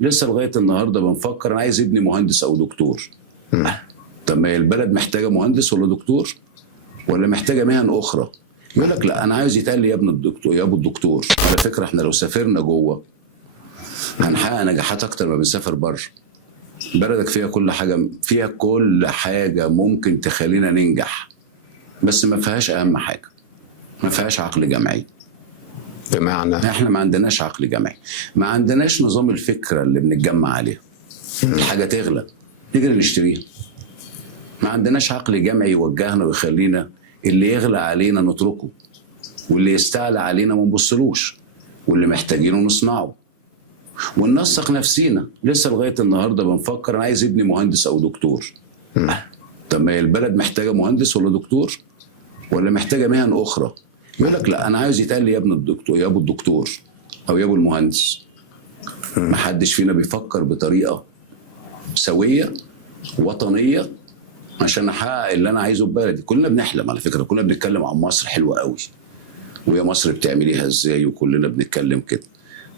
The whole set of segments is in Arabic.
لسه لغايه النهارده بنفكر انا عايز ابني مهندس او دكتور. طب ما هي البلد محتاجه مهندس ولا دكتور ولا محتاجه مهن اخرى؟ يقول لك لا انا عايز يتقال لي يا ابن الدكتور يا ابو الدكتور. على فكره احنا لو سافرنا جوه هنحقق نجاحات اكتر ما بنسافر بره. بلدك فيها كل حاجه، فيها كل حاجه ممكن تخلينا ننجح، بس ما فيهاش اهم حاجه، ما فيهاش عقل جمعي. بمعنى احنا ما عندناش عقل جمعي، ما عندناش نظام الفكره اللي بنتجمع عليه. الحاجه تغلى نجري نشتريها. ما عندناش عقل جمعي يوجهنا ويخلينا اللي يغلى علينا نتركه، واللي يستعلى علينا ما نبصلوش، واللي محتاجينه نصنعه وننسق نفسينا. لسه لغايه النهارده بنفكر انا عايز ابني مهندس او دكتور. طب ما هي البلد محتاجه مهندس ولا دكتور ولا محتاجه مهن اخرى؟ يقول لك لا انا عايز يتقال لي يا ابن الدكتور يا ابو الدكتور او يا ابو المهندس. ما حدش فينا بيفكر بطريقه سويه وطنيه عشان احقق اللي انا عايزه في بلدي. كلنا بنحلم على فكره، كلنا بنتكلم عن مصر حلوه قوي ويا مصر بتعمليها ازاي، وكلنا بنتكلم كده.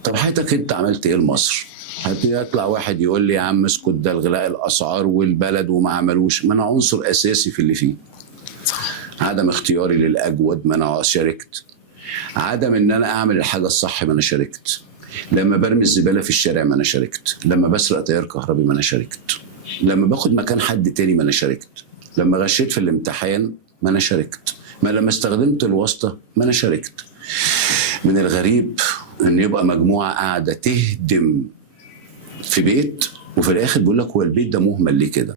طب حياتك انت عملت ايه لمصر؟ هيطلع واحد يقول لي يا عم اسكت ده الغلاء الاسعار والبلد وما عملوش. ما انا عنصر اساسي في اللي فيه. عدم اختياري للاجود ما انا شاركت. عدم ان انا اعمل الحاجه الصح ما انا شاركت. لما برمي الزباله في الشارع ما انا شاركت. لما بسرق تيار كهربي ما انا شاركت. لما باخد مكان حد تاني ما انا شاركت. لما غشيت في الامتحان ما انا شاركت. ما لما استخدمت الواسطه ما انا شاركت. من الغريب ان يبقى مجموعه قاعده تهدم في بيت وفي الاخر بيقول لك هو البيت ده مهمل ليه كده؟